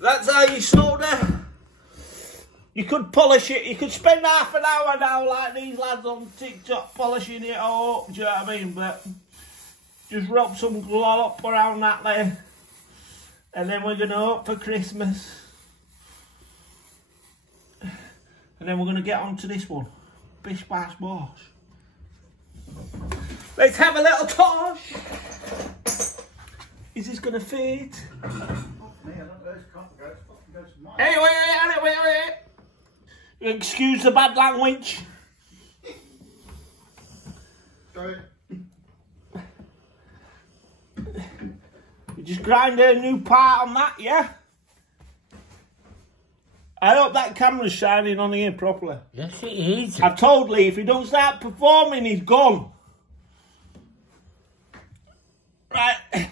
That's how you solder. You could polish it. You could spend half an hour now, like these lads on TikTok, polishing it all up. Do you know what I mean? But just rub some glop around that there, and then we're gonna hope for Christmas. And then we're gonna get on to this one, bish bash bosh. Let's have a little tosh. Is this gonna fit? Hey, wait. Excuse the bad language. Sorry. You just grind a new part on that, yeah? I hope that camera's shining on here properly. Yes, it is. I've told Lee if he don't start performing, he's gone.